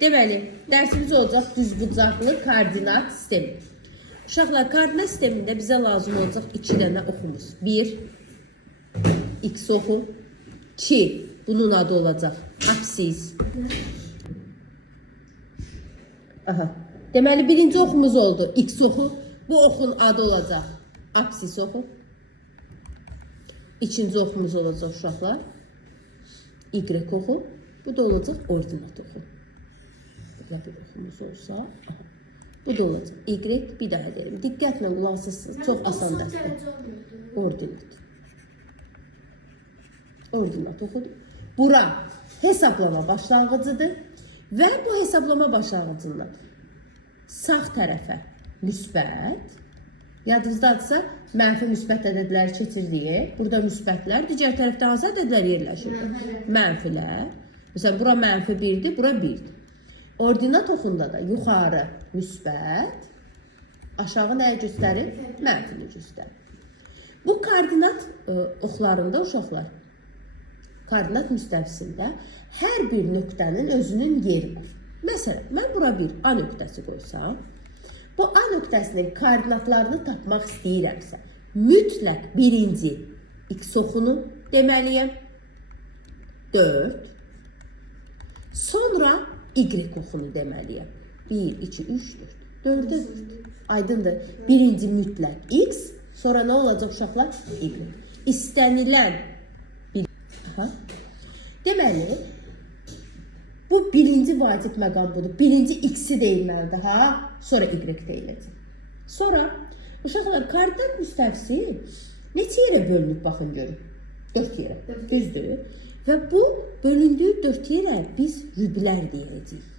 Deməli, dərsimiz olacaq düzbucaqlı koordinat sistemi. Uşaqlar, koordinat sistemində bizə lazım olacaq 2 dənə oxumuz. 1, x oxu. 2, bunun adı olacaq absis. Aha. Deməli, birinci oxumuz oldu x oxu. Bu oxun adı olacaq absis oxu. İkinci oxumuz olacaq uşaqlar y oxu. Bu da olacaq ordinat oxu. Burada bir oxumuz olsa, aha. Bu da olacaq y, bir daha deyim. Diqqətlə qulaq asırsınız, çox asan dərsdir. Ordinat. Ordinat oxudur. Bura hesablama başlanğıcıdır və bu hesablama başlanğıcından sağ tərəfə müsbət, yadınızdadırsa mənfi müsbət ədədləri keçirdik. Burada müsbətlər, digər tərəfdə hansı ədədlər yerləşir? Mənfilər. Məsələn, bura mənfi 1-dir, bura 1-dir. Ordinat oxunda da yuxarı müsbət, aşağı nəyi göstərir? Mənfini göstərir. Bu koordinat oxlarında uşaqlar, koordinat müstəvisində hər bir nöqtənin özünün yeri var. Məsələn, mən bura bir A nöqtəsi qoysam, bu A nöqtəsinin koordinatlarını tapmaq istəyirəmsə, mütləq birinci x oxunu deməliyəm, 4, sonra y oxunu deməliyəm, 1, 2, 3, 4, 4'e 4. Aydındır, birinci mütləq x, sonra nə olacaq uşaqlar? Y. İstənilən bir... Aha. Deməli, bu birinci vacib məqam budur. Birinci x-i deyilməlidir, ha? Sonra y deyiləcək. Sonra, uşaqlar, koordinat müstəvisi neçə yerə bölünüb, baxın görün. 4 yerə, düzdür. Və bu bölündüyü 4 yerə biz rüblər deyəcəyik.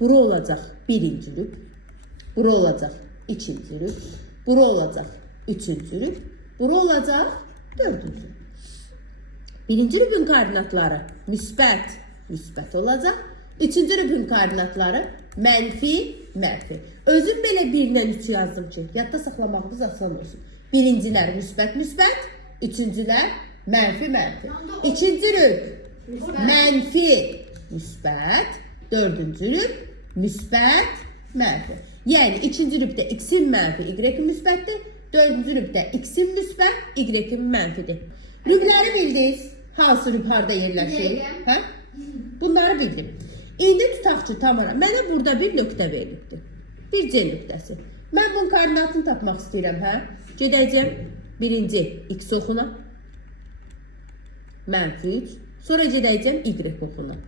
Bura olacaq birinci rüb, bura olacaq ikinci rüb, bura olacaq üçüncü rüb, bura olacaq dördüncü rüb. Birinci rübün koordinatları müsbət olacaq. Üçüncü rübün koordinatları mənfi. Özüm belə 1-dən 3 yazdım ki, yadda saxlamağımız asan olsun. Birincilər müsbət, üçüncülər mənfi. İkinci rüb mənfi, müsbət, dördüncü rüb müsbət, mənfi. Yəni, ikinci rübdə x-in mənfi, y-in müsbətdir. Dördüncü rübdə x-in müsbət, y-in mənfidir. Rübləri bildiniz. Hansı rüb harada yerləşir? Hə? Bunları bildim. İndi tutaq ki, tamam. Mənə burada bir nöqtə verilibdir. Bir C nöqtəsi. Mən bunun koordinatını tapmaq istəyirəm, hə? Gedəcəm birinci x oxuna. Mənfi 3. Sonra gedəcəm y oxuna.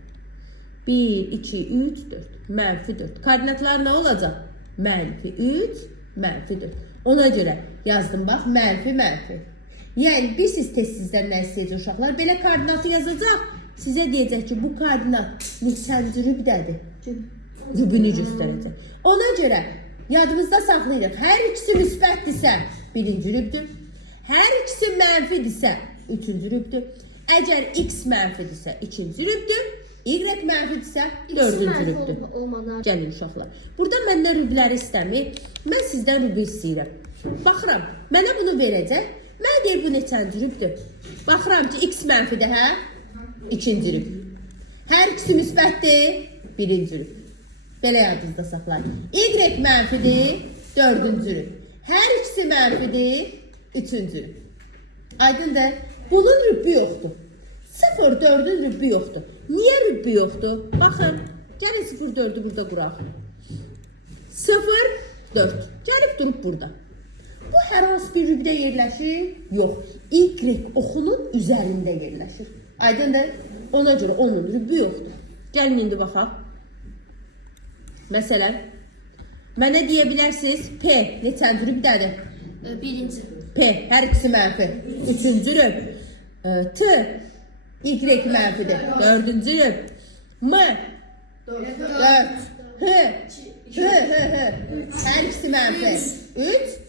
1, 2, 3, 4. Mənfi 4. Koordinatlar nə olacaq? Mənfi 3, mənfi 4. Ona görə yazdım, bax, mənfi. Yəni, biz siz testsizdən nə istəyəcək uşaqlar? Belə koordinatı yazacaq. Sizə deyəcək ki, bu koordinat neçənci rübdədir? Rübünü göstərəcək. Ona görə yadımızda saxlayırıq. Hər ikisi müsbətdirsə birinci rübdür. Hər ikisi mənfidirsə üçüncü rübdür. Əgər x mənfidirsə ikinci rübdür. Y mənfidirsə dördüncü rübdür. Gəlin uşaqlar. Burada məndən rübləri istəmir. Mən sizdən rübü istəyirəm. Baxıram, mənə bunu verəcək. Mən deyir, bu neçənci rübdür? Baxıram ki, x mənfidir, hə? İkinci rüb. Hər ikisi müsbətdir, birinci rüb. Belə yadınızda saxlayın. Y mənfidir, dördüncü rüb. Hər ikisi mənfidir, üçüncü rüb. Aydındır, bunun rübbü yoxdur. 0,4'ün rübbü yoxdur. Niyə rübbü yoxdur? Baxın, gəlin 0,4'ü burada quraq. 0,4. Gəlib durub burada. Bu hər hansı bir rübdə yerləşir? Yox. Y oxunun üzərində yerləşir. Aydındır? Ona görə onun rübbü yoxdur. Gəlin indi baxaq. Məsələn, mənə deyə bilərsiniz, P neçənci rübdədir? Birinci. P, hər ikisi mənfi. Üçüncü rüb. T, Y mənfidir. Dördüncü rüb. M, 4. H. Hər ikisi mənfi. 3.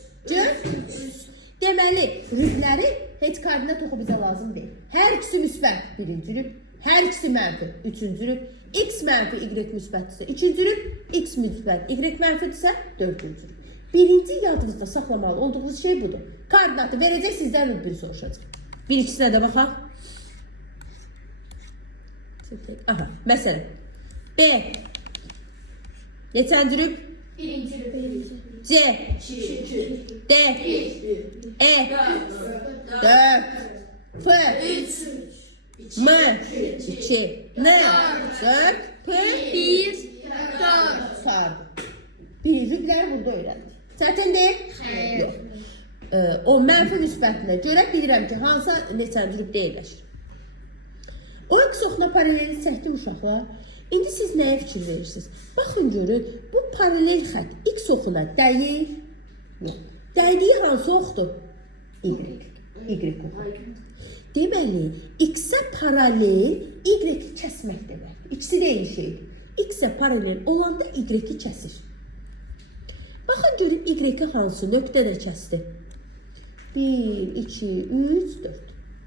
Deməli, rübləri heç koordinat oxu bizə lazım deyil. Hər ikisi müsbət, birinci rüb. Hər ikisi mənfi, üçüncü rüb. X mənfi, Y müsbətdirsə, üçüncü rüb. X müsbət, Y mənfidirsə, dördüncü rüb. Birinci yadınızda saxlamalı olduğunuz şey budur. Koordinatı verəcək, sizdən rübbünü soruşacaq. Bir ikisinə də baxaq. Aha, məsələn, B. Neçənci rüb? Birinci. C. D. E. 4. F. M. 2. N. 4. P. 1, 4. Sardı. Rübləri burada öyrəndik. Çətindir? Xeyr. Yox. O mənfi müsbətinə görə bilirəm ki, hansı neçənci rübdə yerləşir. O x oxuna paraleli çəkdim uşaqlar. İndi siz nəyə fikir verirsiniz? Baxın görün, bu paralel xətt x oxuna dəyir. Yox. Dəydiyi hansı oxdur? Y. Y oxu. Deməli, x-ə paralel y-i kəsmək demək. İkisi də eyni şeydir. X-ə paralel olanda y-i kəsir. Baxın görün, y-i hansı nöqtədə kəsdi? 1, 2, 3, 4.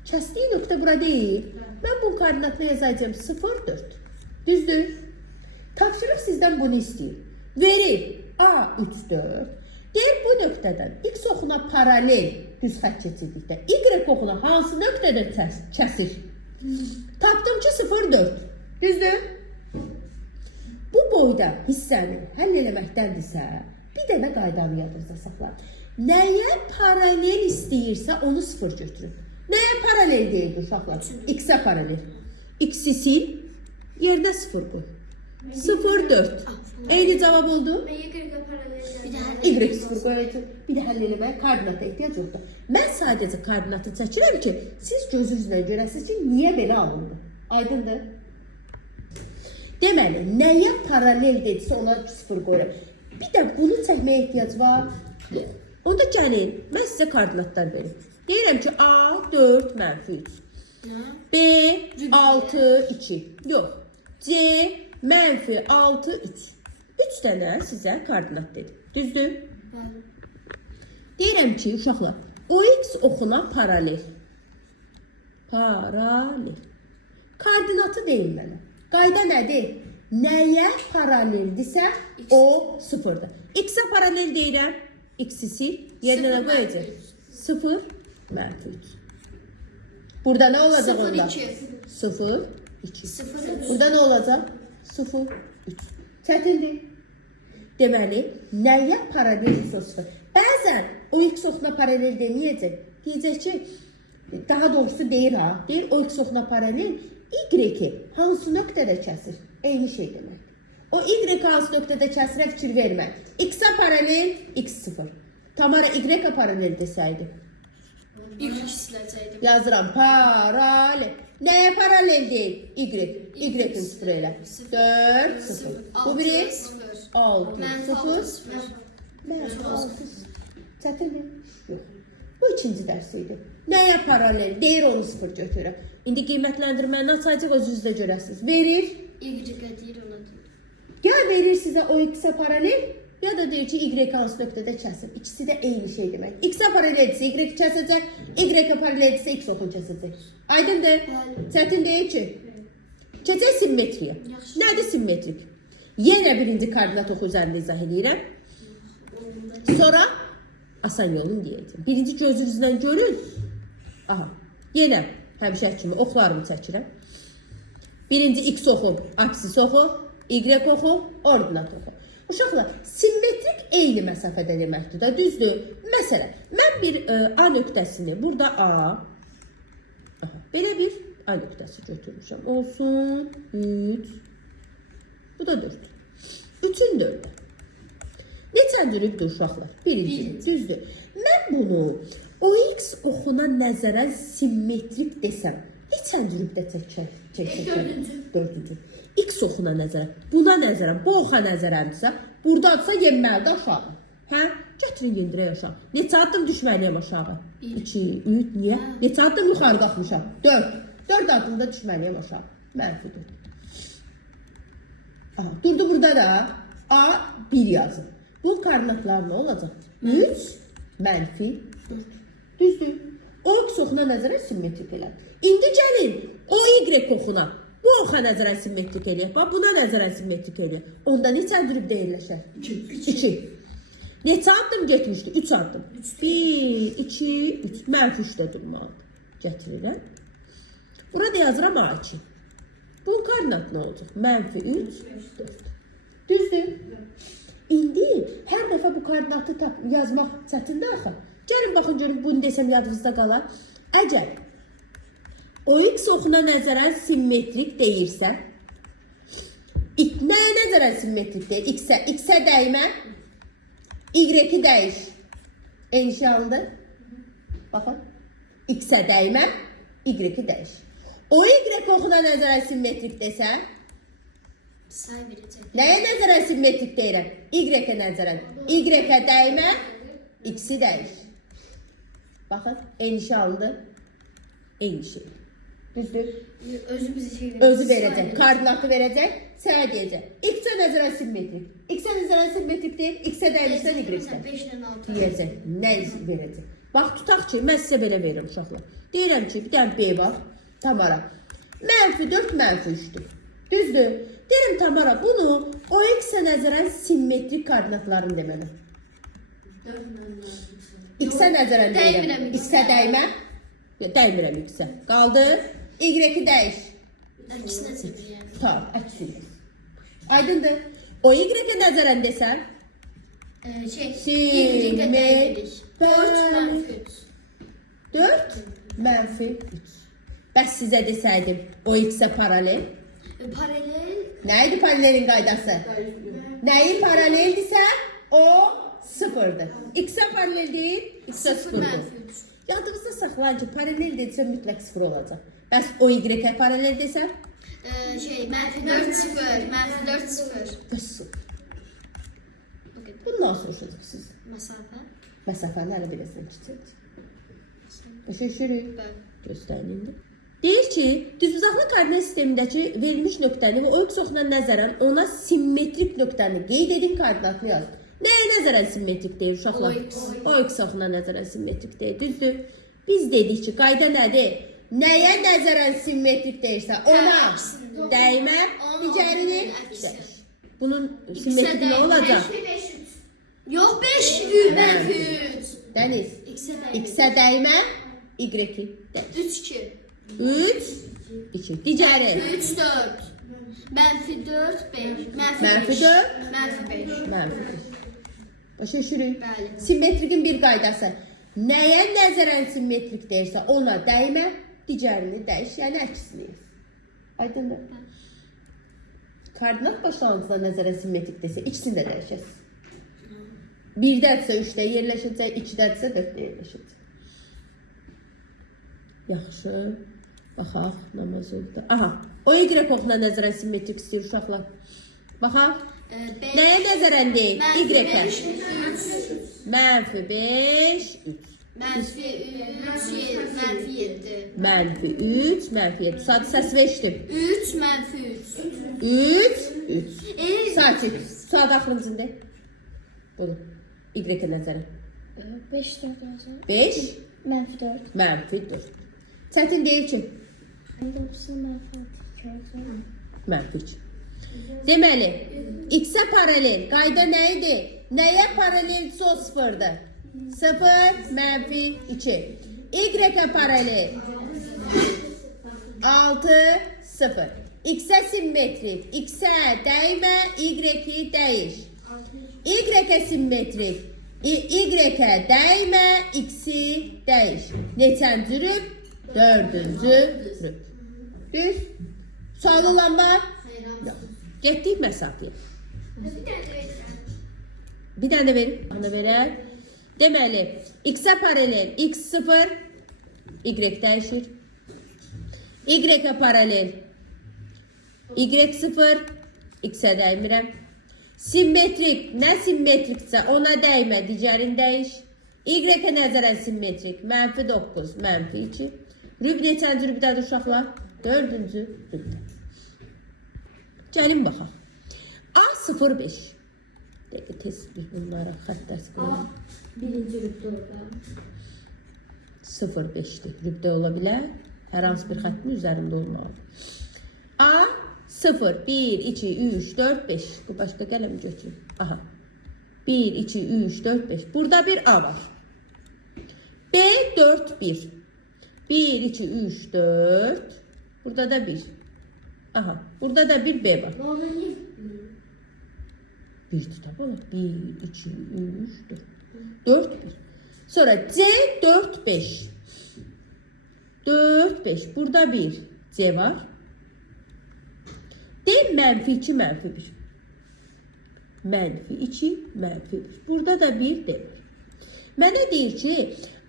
Kəsdiyi nöqtə bura deyil. Mən bu koordinatını yazacağım 0, 4. Düzdür? Tapşırıq sizdən bunu istəyir. Verir A, 3, 4. Deyir bu nöqtədən x oxuna paralel düz xətt keçirdikdə y oxuna hansı nöqtədə kəsir? Tapdım ki 0, 4. Düzdür? Bu boyda hissəni həll eləməkdəndirsə, bir dənə qaydanı yadınızda saxlayın. Nəyə paralel istəyirsə onu 0 götürün. Nəyə paralel deyildi uşaqlar? X-ə paralel. X-i sil, yerdə 0 qoy. 0, 4. Eyni cavab oldu. Y paralel. Y 0 qoyacaq. Bir də həll eləməyə koordinata ehtiyac yoxdur. Mən sadəcə koordinatı çəkirəm ki, siz gözünüzlə görəsiniz ki, niyə belə alındı. Aydındır? Deməli, nəyə paralel dedirsə ona 0 qoyuram. Bir də bunu çəkməyə ehtiyac var. Onda gəlin, mən sizə koordinatlar verim. Deyirəm ki, A 4 mənfi 3. B 6 2. Yox. C mənfi 6 3. 3 dənə sizə koordinat dedim. Düzdür? Deyirəm ki, uşaqlar, o x oxuna paralel. Paralel. Koordinatı deyin mənə. Qayda nədir? Nəyə paraleldirsə o 0-dır. X-ə paralel deyirəm. X-i sil, yerinə nə qoyacaq? 0, mənfi 3. Burada nə olacaq onda? 0, 2. Burada nə olacaq? 0, 3. Çətindir. Deməli, nəyə paraleldirsə o 0. Bəzən o x oxuna paralel deməyəcək. Deyəcək ki, daha doğrusu deyir ha. Deyir o x oxuna paralel y-i hansı nöqtədə kəsir? Eyni şey demək. O y hansı nöqtədə kəsirə fikir vermə. X-ə paralel x0. Tamara y-ə paralel desəydi. Y siləcəkdim. Yazıram paralel. Nəyə paralel deyil? Y-in 0 elə. 4, 0. Bu biri 6, 0. Mənfi 6. Çətindir? Yox. Bu ikinci dərs idi. Nəyə paralel? Deyir onu 0 götürürəm. İndi qiymətləndirməni açacaq, özünüzdə görəsiniz. Verir. Y-ə deyir ona deyir. Gəl verir sizə o x-ə paralel, ya da deyir ki, y hansı nöqtədə kəsir. İkisi də eyni şey demək. X-ə paraleldirsə y kəsəcək, y-ə paraleldirsə x oxun kəsəcək. Aydındır? Çətin deyil ki. Keçək simmetriyə. Nədir simmetrik? Yenə birinci koordinat oxu üzərində izah edirəm. Sonra asan yolunu deyəcəm. Birinci gözünüzlə görün. Aha. Yenə həmişə kimi oxlarımı çəkirəm. Birinci x oxu, aksis oxu, y oxu, ordinat oxu. Uşaqlar, simmetrik eyni məsafədə deməkdir də, düzdür? Məsələn, mən bir A nöqtəsini, burada A, belə bir A nöqtəsi götürmüşəm. Olsun, 3, bu da 4. 3-ün 4. Neçənci rübdür uşaqlar? Birinci, düzdür. Mən bunu o x oxuna nəzərən simmetrik desəm, neçənci rübdə çəkəcəm? Dördüncü. X oxuna nəzərən, buna nəzərən, bu oxa nəzərəndirsə, buradadırsa yenməlidir aşağı. Hə? Gətirin yendirək aşağı. Neçə addım düşməliyəm aşağı? 2, 3, niyə? Neçə addım yuxarı qalxmışam? 4. 4 addımda düşməliyəm aşağı. Mənfi 4. Aha, durdu burada da A 1 yazın. Bu koordinatlar nə olacaq? 3, mənfi 4. Düzdür. O x oxuna nəzərən simmetrik elə. İndi gəlin o y oxuna. Bu oxa nəzərən simmetrik eləyək. Bax, buna nəzərən simmetrik eləyək. Onda neçə dürübdə yerləşər? 2. Neçə addım getmişdi? 3 addım. 1, 2, 3. Mənfi 3-də durmalıdır. Gətirirəm. Burada yazıram A2. Bu koordinat nə olacaq? -3, 4. Düzdür? İndi hər dəfə bu koordinatı yazmaq çətindir axı. Gəlin baxın görün bunu desəm yadınızda qalar. Əgər OX oxuna nəzərən simmetrik deyirsə, nəyə nəzərən simmetrik deyir? X-ə dəymə, Y-i dəyiş. Enşandır. Baxın. X-ə dəymə, Y-i dəyiş. O Y oxuna nəzərən simmetrik desə, Say verəcək. nəyə nəzərən simmetrik deyirəm? Y-ə nəzərən. Y-ə dəymə, X-i dəyiş. Baxın, enşandır. Eyni şey. Düzdür? Özü bizi şey verəcək. Özü verəcək, koordinatı verəcək, sənə deyəcək. X-ə nəzərən simmetrik. X-ə nəzərən simmetrik deyil, X-ə dəymişsən Y-də. 5 ilə 6. Deyəcək, nə verəcək? Bax, tutaq ki, mən sizə belə verirəm uşaqlar. Deyirəm ki, bir dənə B bax, Tamara. -4, -3'dür. Düzdür? Deyirəm Tamara, bunu o X-ə nəzərən simmetrik koordinatlarını deməni. X-ə nəzərən deyirəm. Dəymirəm X-ə. X-ə dəymə. Dəymirəm X-ə. Qaldı. Y-i dəyiş. Əksinə çevirəyəm. Tamam, əksini. Aydındır. O Y-ə nəzərən desəm, Y-ə dəyirik. 4 -3. 4 -3. Bəs sizə desəydim, o X-ə paralel. Paralel. Nə idi paralelin qaydası? Nəyi paraleldirsə, o sıfırdır. X-ə paralel deyil, X-ə 0 sıfırdır. -3. Yadınızda saxlayın ki, paralel dedirsə mütləq sıfır olacaq. Bəs o Y-ə paralel desəm, -4 0. -4 0. bəs sıfır. Bu qədər. Bundan soruşacaqsınız. Məsafə. Məsafəni hələ biləsən kiçək. Başa düşürük. Bəli. Göstərin indi. Deyir ki, düzbucaqlı koordinat sistemindəki verilmiş nöqtəni və o X oxuna nəzərən ona simmetrik nöqtəni qeyd edin, koordinatını yaz. Nəyə nəzərən simmetrik deyir uşaqlar? O X oxuna nəzərən simmetrik deyir. Düzdür? Biz dedik ki, qayda nədir? Nəyə nəzərən simmetrik deyirsə, ona dəymə, digərini dəyiş. Bunun simmetrik nə olacaq? Yox 5 -3. Dəniz, X-ə dəymə, Y-i dəyiş. 3 2. 3, 2. Digəri. 3 4. -4 5. -4, -5. -5. Başa düşürük? Bəli. Simmetrikin bir qaydası. Nəyə nəzərən simmetrik deyirsə, ona dəymə, digərini dəyiş, yəni əksini yaz. Aydındır? Koordinat başlanğıcına nəzərən simmetrik desə, ikisini də dəyişəsiz. 1-dədirsə 3-də yerləşəcək, 2-dədirsə 4-də yerləşəcək. Yaxşı. Baxaq, namaz oldu. Aha, o Y oxuna nəzərən simmetrik istəyir uşaqlar. Baxaq. Nəyə nəzərən deyil? Y-ə. -5 3. -5, 3. -3 -7. -3, -7. Saat səs veşdim. 3 -3. 3, 3. Sakit. Saat axırıncında. Budur. Y-ə nəzərən. 5 4 yazın. 5, -4. -4. Çətin deyil ki. Hangisi -4? -3. Deməli, X-ə paralel. Qayda nə idi? Nəyə paraleldirsə o sıfırdır. 0, -2. Y-ə paralel. 6, 0. X-ə simmetrik. X-ə dəymə, Y-i dəyiş. Y-ə simmetrik. Y-ə dəymə, X-i dəyiş. Neçənci rüb? 4-cü rüb. Düz? Sual olan var? Yox. Getdik məsafəyə. Bir dənə verin. Bunu verək. Deməli, X-ə paralel. X 0, Y dəyişir. Y-ə paralel. Y 0, X-ə dəymirəm. Simmetrik. Nə simmetriksə ona dəymə, digərini dəyiş. Y-ə nəzərən simmetrik. -9, -2. Rüb neçənci rübdədir uşaqlar? 4-cü rübdə. Gəlin baxaq. A05. Dəqiqə tez biz bunlara xətt dəst qoyalım. Birinci rübdə orada. 0,5'dir. Rübdə ola bilər. Hər hansı bir xəttin üzərində olmalı. A 0, 1, 2, 3, 4, 5. Bu başqa qələm götürün. Aha. 1, 2, 3, 4, 5. Burada bir A var. B 4, 1. 1, 2, 3, 4. Burada da 1. Aha. Burada da bir B var. Normal niye? Bir tutab olur. 1, 2, 3, 4. 4, 1. Sonra C, 4, 5. 4, 5. Burada bir C var. D mənfi 2, mənfi 1. Mənfi 2, mənfi 1. Burada da bir D var. Mənə deyir ki,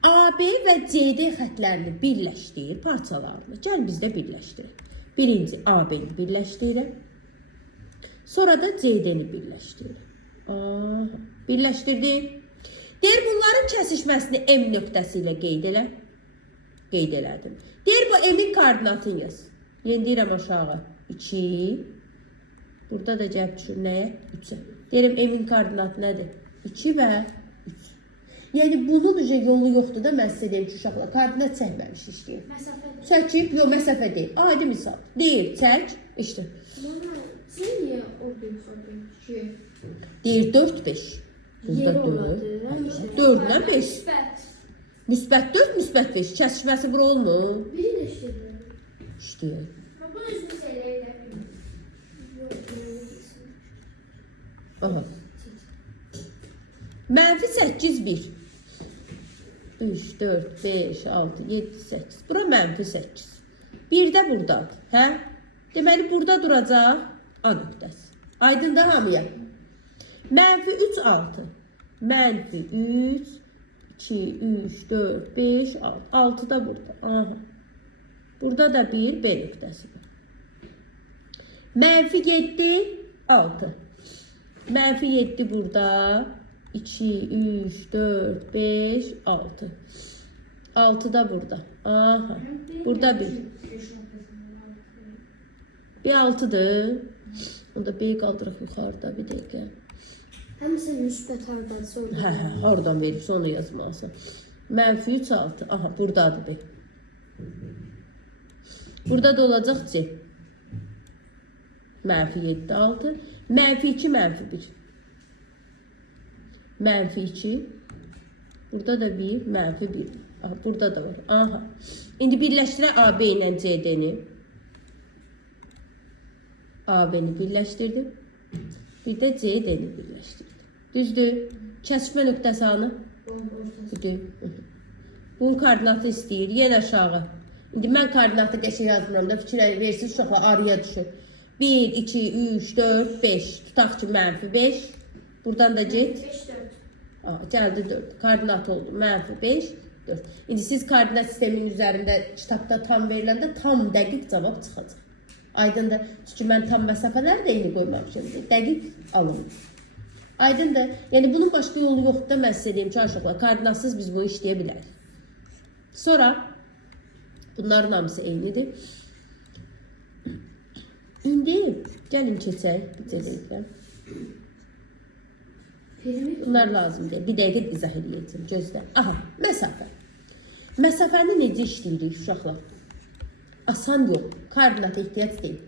AB və CD xətlərini birləşdir parçalarını. Gəl biz də birləşdirək. Birinci AB-ni birləşdirək. Sonra da CD-ni birləşdirək. Birləşdirdik. Deyir, bunların kəsişməsini M nöqtəsi ilə qeyd elə. Qeyd elədim. Deyir, bu M-in koordinatını yaz. Yendirəm aşağı. 2. Burada da cəhb düşür nəyə? 3-ə. Deyirəm, M-in koordinatı nədir? 2 və 3. Yəni, bunun yolu yoxdur da, mən sizə deyim ki, uşaqlar, koordinat çəkməmişik ki. Məsafədə. Çəkib, yox, məsafə deyil. Adi misal. Deyir, çək, işte. Siz niye orada yuxarıda ki? Deyir, 4, 5. Yeri oladı. 4 ilə 5. Müsbət. Müsbət 4, müsbət 5. Kəsişməsi bura olmur. Biri de işledi. İşte. Bu özünü söyleyelim. Aha. Mənfi 8, 1. 3, 4, 5, 6, 7, 8. Bura mənfi 8. Bir də buradadır. Hə? Deməli, burada duracaq A nöqtəsi. Aydın da hamıya. Mənfi 3, 6. Mənfi 3, 2, 3, 4, 5, 6. 6 da burada. Aha. Burada da bir B nöqtəsi var. Mənfi 7, 6. Mənfi 7 burada. 2, 3, 4, 5, 6. 6 da burada. Aha. Burada bir. Bir 6'dır. Onda B'yi qaldıraq yuxarıda bir dəqiqə. Həmisi müsbət hardadırsa orada. Hə, oradan verib sonra yazmalısın. Mənfi 3, 6. Aha, buradadır B. Burada da olacaq C. Mənfi 7, 6. Mənfi 2, mənfi 1. Mənfi 2. Burada da 1, mənfi 1. Aha, burada da var. Aha. İndi birləşdirək AB ilə CD-ni. AB-ni birləşdirdim. Bir də CD-ni birləşdirdim. Düzdür. Kəsişmə nöqtəsi hanı? Budur. Bunun koordinatı istəyir. Yenə aşağı. İndi mən koordinatı qəşəng yazmıram da fikirlər versiniz uşaqlar araya düşür. 1, 2, 3, 4, 5. Tutaq ki, mənfi 5. Buradan da get. 5, 4. Gəldi 4. Koordinat oldu. Mənfi 5, 4. İndi siz koordinat sisteminin üzərində kitabda tam veriləndə tam dəqiq cavab çıxacaq. Aydındır. Çünki mən tam məsafələr də eyni qoymamışım. Dəqiq alın. Aydındır. Yəni bunun başqa yolu yoxdur da mən sizə deyim ki, uşaqlar, koordinatsız biz bunu işləyə bilərik. Sonra bunların hamısı eynidir. İndi gəlin keçək bir dəqiqə. Bunlar lazımdır. Bir dəqiqə izah edəcəm. Gözlə. Aha, məsafə. Məsafəni necə işləyirik uşaqlar? Asan yol. Koordinata ehtiyac deyil.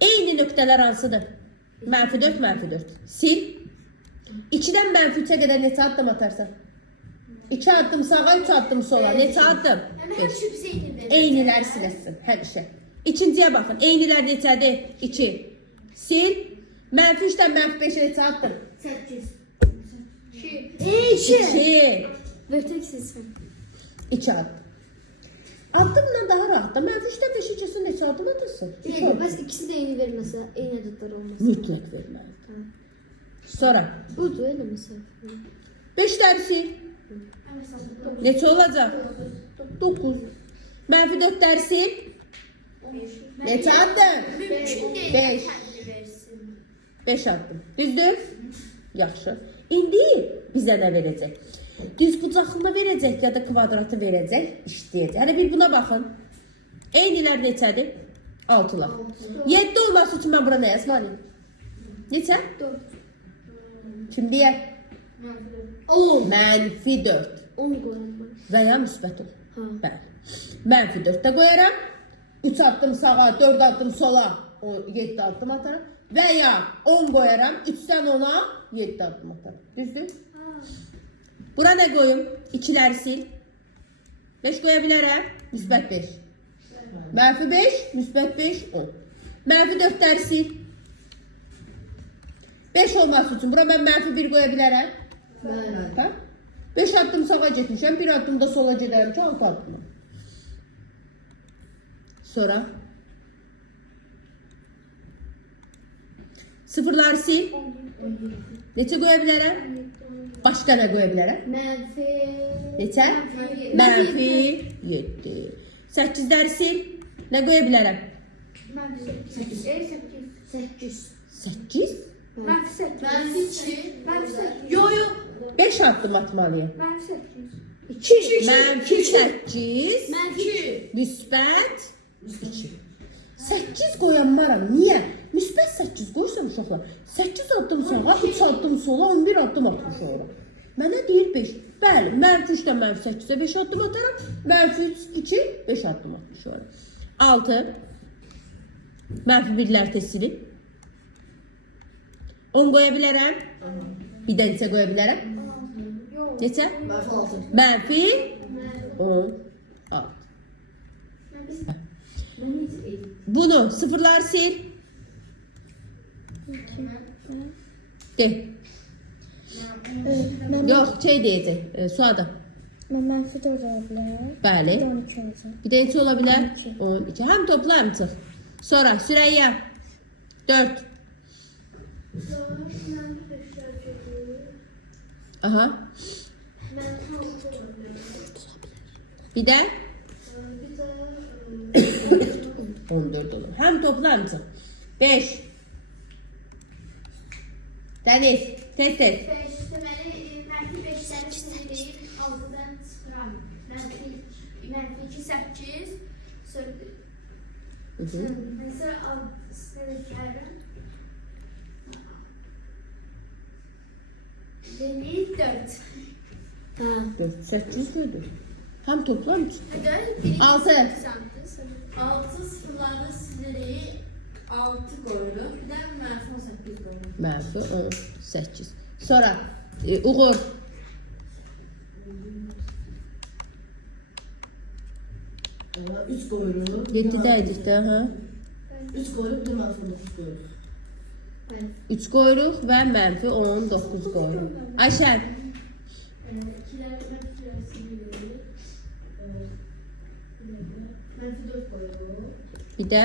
Eyni nöqtələr hansıdır? Mənfi 4, mənfi 4. Sil. 2-dən mənfi 3-ə qədər neçə addım atarsan? 2 addım sağa, 3 addım sola. Neçə addım? Eyniləri siləsin həmişə. İkinciyə baxın. Eynilər neçədir? 2. Sil. Mənfi 3-dən mənfi 5-ə neçə addım? 8. 2. Vertek silsin. 2 addım. Addımla daha rahat da mənfi 3-dən 5-ə kesin neçə addım atırsın? Bəs ikisi də eyni verməsə, eyni ədədlər olmasa. Mütləq verməlidir. Sonra Budur, elə məsələ. 5-ləri sil. Neçə olacaq? 9. Mənfi 4-ləri sil. Neçə addım? 5. 5 addım. Düzdür? Yaxşı. İndi bizə nə verəcək? Düz bucaqlı verəcək ya da kvadratı verəcək, işləyəcək. Hələ bir buna baxın. Eynilər neçədir? 6'lar. 7 olması üçün mən bura nə yazmalıyım? Neçə? 4. Kim deyər? Mənfi 4. 10 qoyalım. Və ya müsbət ol. Ha. Bəli. Mənfi 4 də qoyaram. 3 addım sağa, 4 addım sola, 7 addım atarım. Və ya 10 qoyaram, 3-dən 10'a 7 addım atarım. Düzdür? Bura nə qoyum? 2'ləri sil. 5 qoya bilərəm. Müsbət 5. Mənfi 5, müsbət 5, 10. Mənfi 4-ləri sil. 5 olması üçün bura mən mənfi 1 qoya bilərəm. Hə? 5 addım sağa getmişəm, 1 addım da sola gedərəm ki, 6 addım. Sonra sıfırları sil. Neçə qoya bilərəm? Başqa nə qoya bilərəm? Mənfi. Neçə? Mənfi 7. 8-ləri sil. Nə qoya bilərəm? Mənfi 8. 8. 8. Mənfi 8. Mənfi 2. Mənfi 8. Yo. 5 addım atmalıyam. Mənfi 8. 2. Mənfi 8. Mənfi 2. Müsbət 2. 8 qoyanmaram. Niyə? Müsbət 8 qoysam uşaqlar. 8 addım sağa, 3 addım sola, 11 addım atmış oluram. Mənə deyir 5. Bəli, mənfi 3-dən mənfi 8-ə 5 addım ataram. Mənfi 3, 2, 5 addım atmış oluram. 6. Mənfi 1-lər təsiri. 10 qoya bilərəm. Bir də neçə qoya bilərəm? Neçə? Mənfi 10. 6. Bunu sıfırlar sil. De. Yox, şey deyəcək. Suada. Mənfi 4 ola bilər. Bəli. 12 olacaq. Bir də neçə ola bilər? 12. Həm topla, həm çıx. Sonra Süreyya. 4. Aha. Bir də 14 olur. Həm topla, həm çıx. 5. Dəniz, tez. Deməli, mənfi 5-ləri sildik, 6-dan çıxıram. Mənfi 2, 8, sonra istədiklərim. Deməli, 4. 4, 8 qoydu. Həm topla, həm çıx. 6. 6 sıfırlarda sileri 6 koyuyoruz. Bir de mənfi 18 koyuyoruz. Mənfi 18. Sonra Uğur. 3 koyuyoruz. 7'deydik də, hə? 3 koyuyoruz, bir mənfi 9 koyuyoruz. 3 qoyuruq və mənfi 19 qoyuruq. Ayşən. 2'ler mənfiləri silirik. Mənfi 4 koyuyoruz. Bir də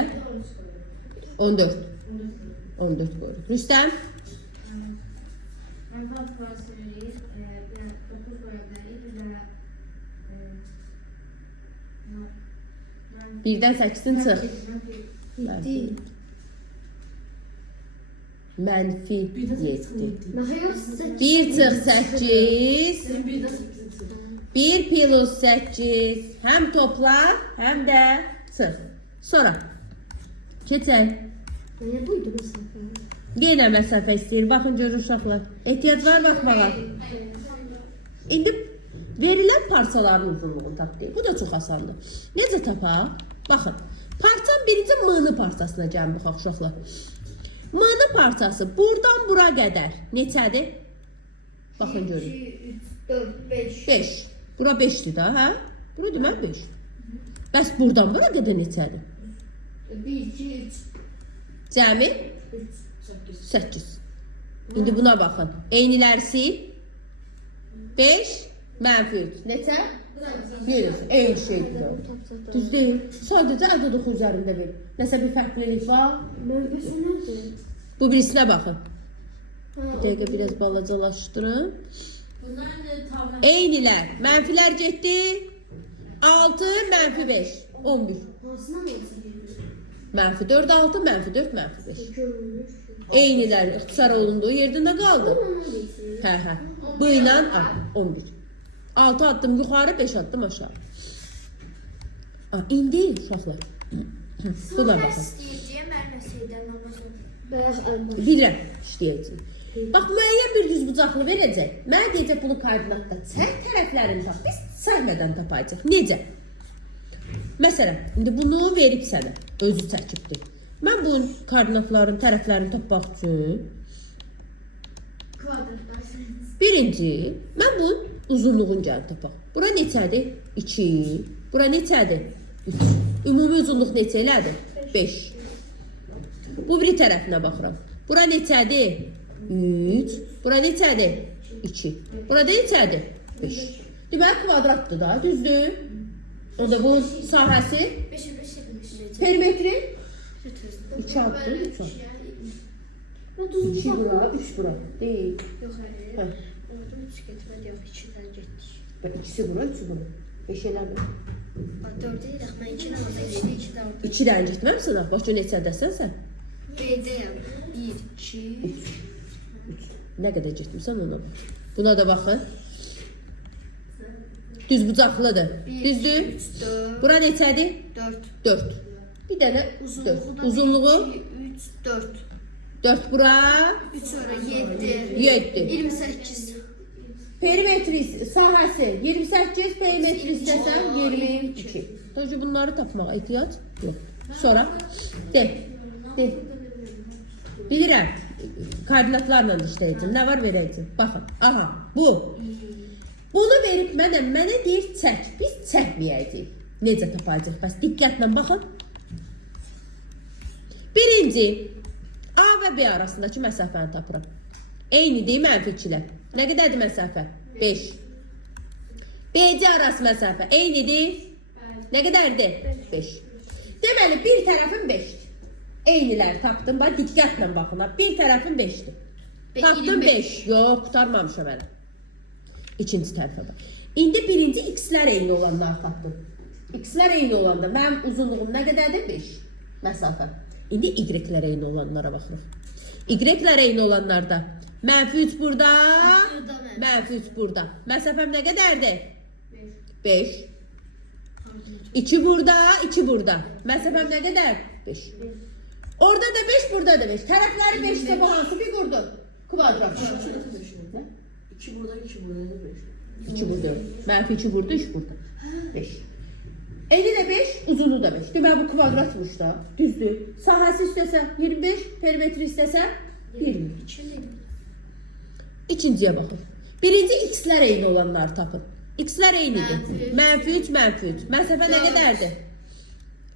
14. 14 qoyuruq. Rüstəm. Mənfi 6 koyuyoruz silirik. 9 koyuyoruz. Birdən 8-in çıx. Mənfi 7. Bir çıx 8. Sen bir de 8'i çık. 1 plus 8. Həm topla, həm də çıx. Sonra keçək. Ne buydu mesela? Yenə məsafə istəyir. Baxın görün uşaqlar. Ehtiyac var baxmağa. İndi verilən parçaların uzunluğunu tap deyil. Bu da çox asandır. Necə tapaq? Baxın. Parçanın birinci m-nı parçasına gəlin baxaq uşaqlar. M-nı parçası buradan bura qədər neçədir? Baxın görün. 2, 3, 4, 5. 5. Bura 5'dir da, hə? Bura demək 5. Bəs buradan bura qədər neçədir? 1, 2, 3. Cəmi 8. İndi buna baxın. Eyniləri sil. 5, mənfi 3. Neçə? Görürsün, eyni şeydir. Düz deyil. Sadəcə ədəd oxu üzərində ver. Nəsə bir fərqlilik var. Mənfi nerede? Bu birisinə baxın. Bir dəqiqə biraz balacalaşdırın. Bunlar da tavla. Eynilər. Mənfilər getdi. 6, mənfi 5. 11. Hansına mı olsun? Mənfi 4, 6, mənfi 4, mənfi 5. Görmüş. Eynilər ixtisar olunduğu yerdə nə qaldı? Hə. Bu ilə 11. 6 addım yuxarı, 5 addım aşağı. İndi uşaqlar. Buna baxın. İstəyiciyə mərməsiydən olmasın. Beyaz elma. Bilirəm işləyəcək. Bax, müəyyən bir düzbucaqlı verəcək. Mənə deyəcək bunu koordinatda çək tərəflərini tap. Biz səhmədən tapacaq. Necə? Məsələn, indi bunu verib sənə. Özü çəkibdir. Mən bunun koordinatların tərəflərini tapmaq üçün Kvadratlar. birinci, mən bunun uzunluğunu gəlib tapaq. Bura neçədir? 2. Bura neçədir? 3. Ümumi uzunluq neçə elədir? 5. Bu biri tərəfinə baxıram. Bura neçədir? 3. Bura neçədir? 2. Burada neçədir? 5. Deməli kvadratdır da, düzdür? Onda bunun sahəsi 5 perimetri 2 addır, 3 addır. Ben tuzunu 2 bura, 3 bura. Deyil. Yox, hayır. Hə. Oradan 3 getmədi, yox, 2-dən getdik. İkisi bura, 3 bura. 5 eləmir. 4-ə gedək, mən 2-dən orada getdik, 2-dən orada. 2-dən getməmsən ha? Başqa neçədəsən sən? B-deyəm. 1, 2, 3. Nə qədər getmirsən ona bax. Buna da baxın. Düz bucaqlıdır. 1, Düzdür? 3, 4, Bura neçədir? 4. 4. Bir dənə 4. Uzunluğu 3, 4. 4 bura, 3 ora 7. 7. 28. Perimetri sahəsi 28, perimetri istəsən 22. Çünki bunları tapmağa ehtiyac yox. Sonra de. Bilirəm. Koordinatlarla işləyəcəm. Nə var verəcəm? Baxın. Aha, bu. Bunu verib mənə deyir çək. Biz çəkməyəcəyik. Necə tapacağıq? Bəs diqqətlə baxın. Birinci A və B arasındakı məsafəni tapıram. Eynidir mənfiçilər. Nə qədərdir məsafə? 5. BC arası məsafə eynidir. Nə qədərdir? 5. Deməli bir tərəfim 5-dir. Eyniləri tapdım. Bax diqqətlə baxın. Bir tərəfim 5-dir. Tapdım 5. Yox, qurtarmamışam hələ. İkinci tərəfə bax. İndi birinci x-lər eyni olanları tapdım. X-lər eyni olanda mənim uzunluğum nə qədərdir? 5 məsafə. İndi y-lər eyni olanlara baxırıq. Y-lər eyni olanlarda -3 burada, -3 burada. Məsafəm nə qədərdir? 5. 2 burada, 2 burada. Məsafəm nə qədər? 5. Orada da 5, burada da 5. Tərəfləri 5-də bu hansı figurdur? Kvadrat. 2 burada, 2 burada, 5. 2 burada. -2 burada, 3 burada. 5. Eni də 5, uzunu da 5. Deməli bu kvadratmış da. Düzdür. Sahəsi istəsə 25, perimetri istəsə 20. İkinciyə baxın. Birinci x-lər eyni olanları tapın. X-lər eynidir. -3, -3. Məsafə nə qədərdir?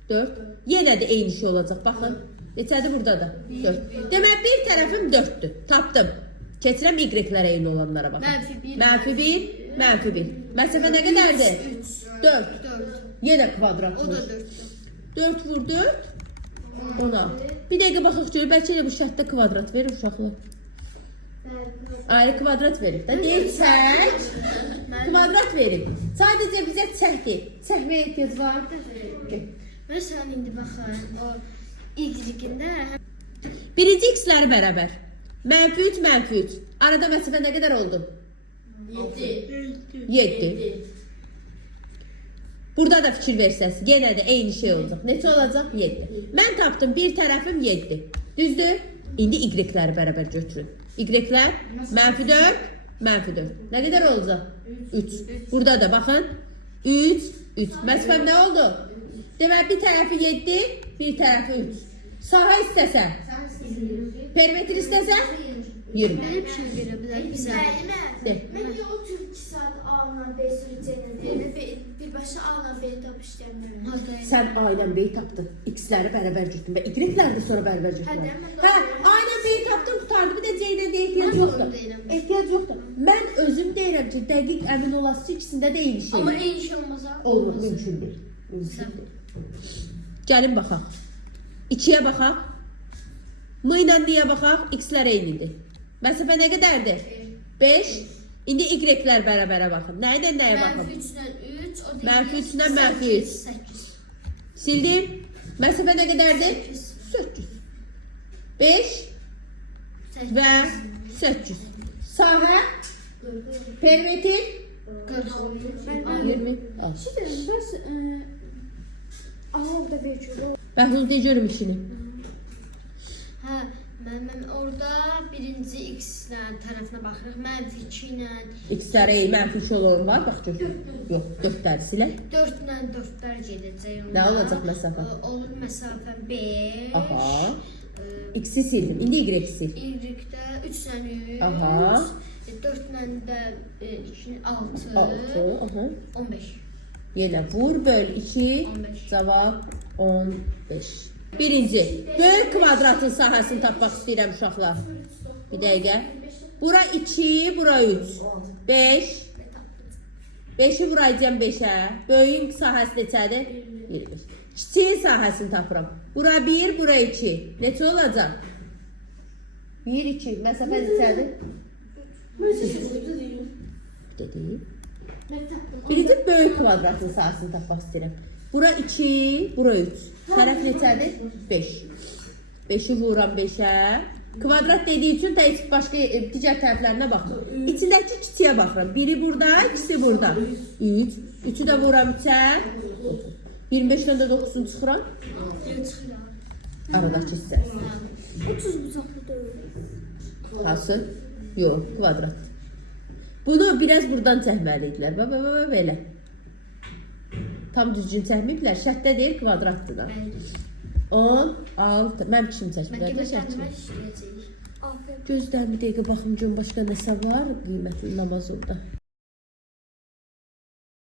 4. Yenə də eyni şey olacaq. Baxın. Neçədir burada da? 4. Deməli bir tərəfim 4-dür. Tapdım. Keçirəm y-lər eyni olanlara baxın. -1, -1. Məsafə nə qədərdir? 4. Yenə kvadratmış. O da 4. 4 vur 4. 16. Bir dəqiqə baxaq görək. Bəlkə elə bu şərtdə kvadrat verir uşaqlar. Ayrı kvadrat verib də. Deyil çək. Kvadrat verib. Sadəcə bizə çəkdir. Çəkməyə ehtiyac var. Məsələn, indi baxın, o y-də Birinci x-ləri bərabər. -3, -3. Arada məsafə nə qədər oldu? 7. Burada da fikir versəz, yenə də eyni şey olacaq. Neçə olacaq? 7. Mən tapdım, bir tərəfim 7. Düzdür? İndi y-ləri bərabər götürün. Y-lər -4, -4. Nə qədər olacaq? 3. Burada da baxın. 3, 3. Məsafəm nə oldu? Deməli bir tərəfi 7, bir tərəfi 3. Sahə istəsə, perimetr istəsə 20. Belə bir şey verə bilər bizə. De. Ben de o tür 2 saat A'la B sürücülerine birbaşa A'la B'yi tapıştırmıyorum. Sən A ilə B-yi tapdın. X-ləri bərabər götürdün və Y-ləri də sonra bərabər götürdün. Hə, A ilə B-yi tapdın, tutardı. Bir də C ilə də ehtiyac Mən yoxdur. onu deyirəm. Ehtiyac yoxdur. Mən özüm deyirəm ki, dəqiq əmin olası ki, ikisində də eyni şey. Amma eyni şey olmasa Olur, mümkün deyil. Mümkün deyil. Gəlin baxaq. 2-yə baxaq. M ilə D-yə baxaq. X-lər eynidir. Məsafə nə qədərdir? 5. İndi Y-lər bərabərə baxın. Nə ilə nəyə baxın? -3-dən 3, o -3-dən -3. 8. Sildim. Məsafə nə qədərdir? 8. 5 və 8. Sahə, perimetr 20. Al. Şimdi ben A'da B çubuğu. Mən hızlı görüm işini. Hə, mən orada birinci x-lə tərəfinə baxırıq. -2 ilə X-ləri -2 olan var, bax götür. Yox, 4 dərsilə. 4 ilə 4-lər gedəcək onda. Nə olacaq məsafə? Olur məsafə 5. Aha. X-i sildim. İndi Y sil. Y-də 3 ilə 3. Aha. 4 ilə də 2 6. 6. Aha. 15. Yenə vur böl 2. 15. Cavab 15. Birinci, böyük kvadratın sahəsini tapmaq istəyirəm uşaqlar. Bir dəqiqə. Bura 2, bura 3. 5. 5'i vuracağım 5'e. Böyüyün sahəsi neçədir? 25. Kiçiyin sahəsini tapıram. Bura 1, bura 2. Neçə olacaq? 1, 2. Məsafə neçədir? Bir də deyil. Birinci böyük kvadratın sahəsini tapmaq istəyirəm. Bura 2, bura 3. Tərəf neçədir? 5. 5'i vururam 5'e. Kvadrat dediği için tək başka digər tərəflərinə baxmır. İçindəki kiçiyə baxıram. Biri burada, ikisi burada. 3. 3'ü də vururam 3'ə. 25'dən də 9'unu çıxıram. Aradakı hissə. 30 bucaqlı deyil. Hansı? Yox, kvadrat. Bunu biraz buradan çəkməliydilər. Belə. Tam düzgün çəkməyiblər. Şərtdə deyil, kvadratdır da. 16. Mən pişim çəkmirəm. Gözdən bir dəqiqə baxım görüm başqa nəsə var qiymətli namaz orada.